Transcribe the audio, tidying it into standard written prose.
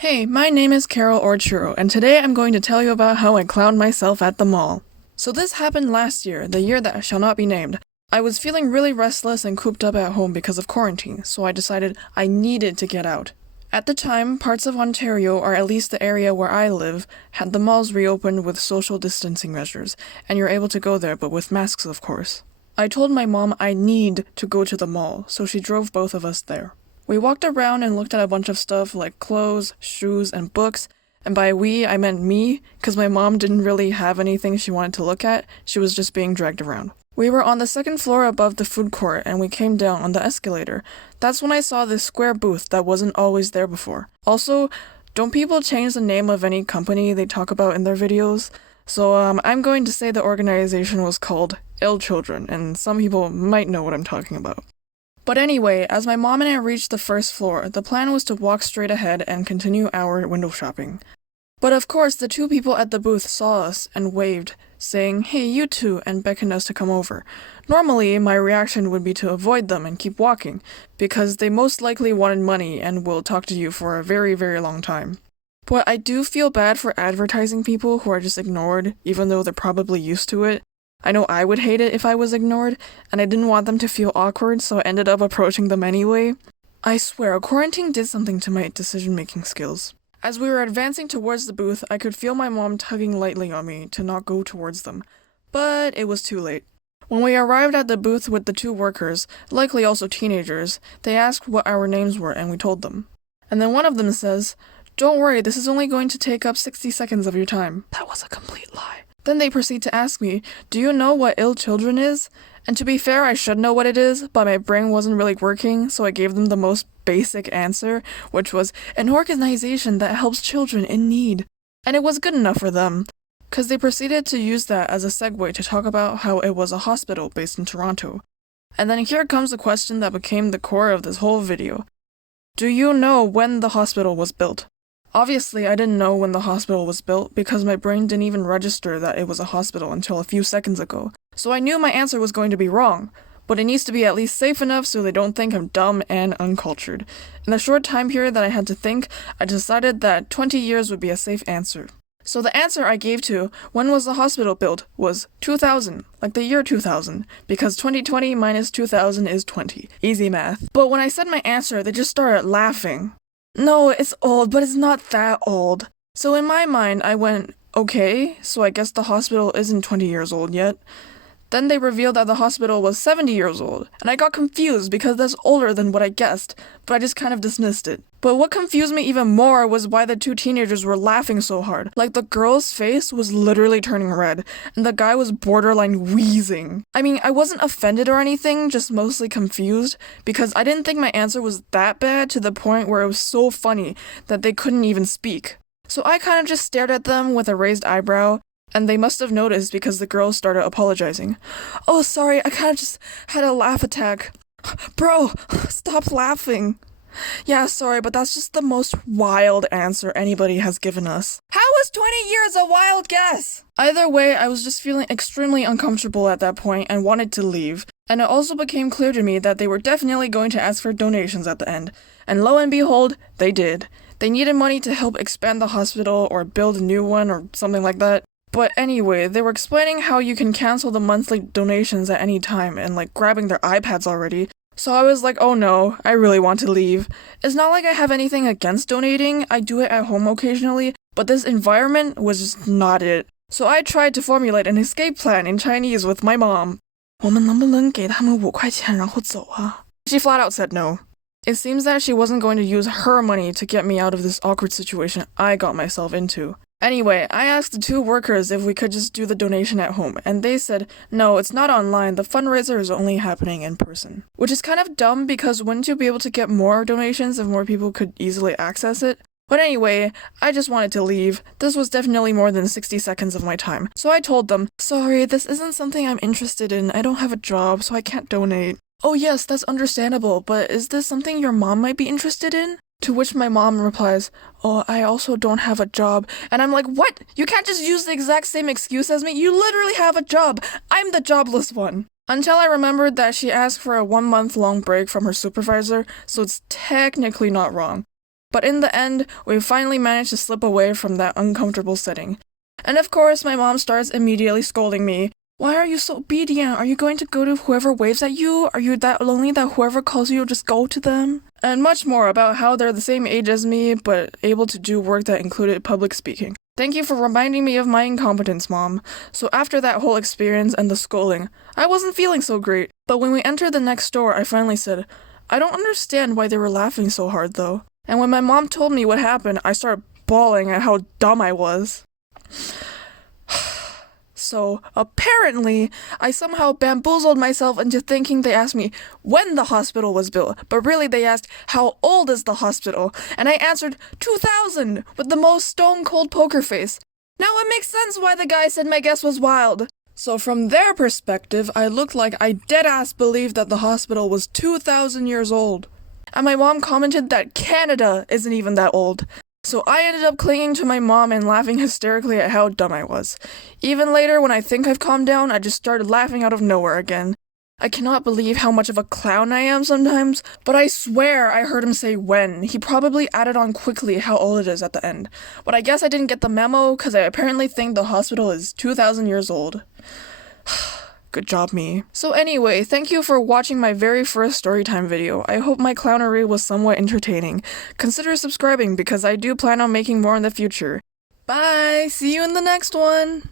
Hey, my name is Carol Orchuro, and today I'm going to tell you about how I clowned myself at the mall. So this happened last year, the year that shall not be named. I was feeling really restless and cooped up at home because of quarantine, so I decided I needed to get out. At the time, parts of Ontario, or at least the area where I live, had the malls reopened with social distancing measures, and you're able to go there, but with masks, of course. I told my mom I need to go to the mall, so she drove both of us there. We walked around and looked at a bunch of stuff like clothes, shoes, and books, and by we, I meant me, because my mom didn't really have anything she wanted to look at, she was just being dragged around. We were on the second floor above the food court and we came down on the escalator. That's when I saw this square booth that wasn't always there before. Also, don't people change the name of any company they talk about in their videos? So I'm going to say the organization was called Ill Children, and some people might know what I'm talking about. But anyway, as my mom and I reached the first floor, the plan was to walk straight ahead and continue our window shopping. But of course, the two people at the booth saw us and waved, saying, "Hey, you two," and beckoned us to come over. Normally, my reaction would be to avoid them and keep walking, because they most likely wanted money and will talk to you for a very, very long time. But I do feel bad for advertising people who are just ignored, even though they're probably used to it. I know I would hate it if I was ignored, and I didn't want them to feel awkward, so I ended up approaching them anyway. I swear, quarantine did something to my decision-making skills. As we were advancing towards the booth, I could feel my mom tugging lightly on me to not go towards them. But it was too late. When we arrived at the booth with the two workers, likely also teenagers, they asked what our names were and we told them. And then one of them says, "Don't worry, this is only going to take up 60 seconds of your time." That was a complete lie. Then they proceed to ask me, "Do you know what Ill Children is?" And to be fair, I should know what it is, but my brain wasn't really working, so I gave them the most basic answer, which was an organization that helps children in need. And it was good enough for them, because they proceeded to use that as a segue to talk about how it was a hospital based in Toronto. And then here comes the question that became the core of this whole video. Do you know when the hospital was built? Obviously, I didn't know when the hospital was built because my brain didn't even register that it was a hospital until a few seconds ago. So I knew my answer was going to be wrong, but it needs to be at least safe enough so they don't think I'm dumb and uncultured. In the short time period that I had to think, I decided that 20 years would be a safe answer. So the answer I gave to when was the hospital built was 2000, like the year 2000, because 2020 minus 2000 is 20. Easy math. But when I said my answer, they just started laughing. No, it's old, but it's not that old. So in my mind, I went, okay, so I guess the hospital isn't 20 years old yet. Then they revealed that the hospital was 70 years old, and I got confused because that's older than what I guessed, but I just kind of dismissed it. But what confused me even more was why the two teenagers were laughing so hard. Like, the girl's face was literally turning red, and the guy was borderline wheezing. I mean, I wasn't offended or anything, just mostly confused, because I didn't think my answer was that bad to the point where it was so funny that they couldn't even speak. So I kind of just stared at them with a raised eyebrow, and they must have noticed because the girl started apologizing. "Oh, sorry, I kind of just had a laugh attack." "Bro, stop laughing." "Yeah, sorry, but that's just the most wild answer anybody has given us." How is 20 years a wild guess? Either way, I was just feeling extremely uncomfortable at that point and wanted to leave. And it also became clear to me that they were definitely going to ask for donations at the end. And lo and behold, they did. They needed money to help expand the hospital or build a new one or something like that. But anyway, they were explaining how you can cancel the monthly donations at any time and like grabbing their iPads already. So I was like, oh no, I really want to leave. It's not like I have anything against donating, I do it at home occasionally, but this environment was just not it. So I tried to formulate an escape plan in Chinese with my mom. 我们能不能给他们5块钱然后走啊? She flat out said no. It seems that she wasn't going to use her money to get me out of this awkward situation I got myself into. Anyway, I asked the two workers if we could just do the donation at home, and they said, no, it's not online, the fundraiser is only happening in person. Which is kind of dumb because wouldn't you be able to get more donations if more people could easily access it? But anyway, I just wanted to leave. This was definitely more than 60 seconds of my time. So I told them, sorry, this isn't something I'm interested in, I don't have a job, so I can't donate. Oh yes, that's understandable, but is this something your mom might be interested in? To which my mom replies, oh, I also don't have a job. And I'm like, what? You can't just use the exact same excuse as me? You literally have a job. I'm the jobless one. Until I remembered that she asked for a 1-month-long break from her supervisor, so it's technically not wrong. But in the end, we finally managed to slip away from that uncomfortable setting. And of course, my mom starts immediately scolding me. Why are you so obedient? Are you going to go to whoever waves at you? Are you that lonely that whoever calls you, just go to them? And much more about how they're the same age as me, but able to do work that included public speaking. Thank you for reminding me of my incompetence, Mom. So after that whole experience and the scolding, I wasn't feeling so great. But when we entered the next store, I finally said, I don't understand why they were laughing so hard though. And when my mom told me what happened, I started bawling at how dumb I was. So, apparently, I somehow bamboozled myself into thinking they asked me when the hospital was built, but really they asked, how old is the hospital? And I answered, 2000, with the most stone-cold poker face. Now it makes sense why the guy said my guess was wild. So from their perspective, I looked like I dead-ass believed that the hospital was 2,000 years old. And my mom commented that Canada isn't even that old. So I ended up clinging to my mom and laughing hysterically at how dumb I was. Even later, when I think I've calmed down, I just started laughing out of nowhere again. I cannot believe how much of a clown I am sometimes, but I swear I heard him say when. He probably added on quickly how old it is at the end. But I guess I didn't get the memo, because I apparently think the hospital is 2,000 years old. Good job, me. So anyway, thank you for watching my very first Storytime video. I hope my clownery was somewhat entertaining. Consider subscribing because I do plan on making more in the future. Bye! See you in the next one!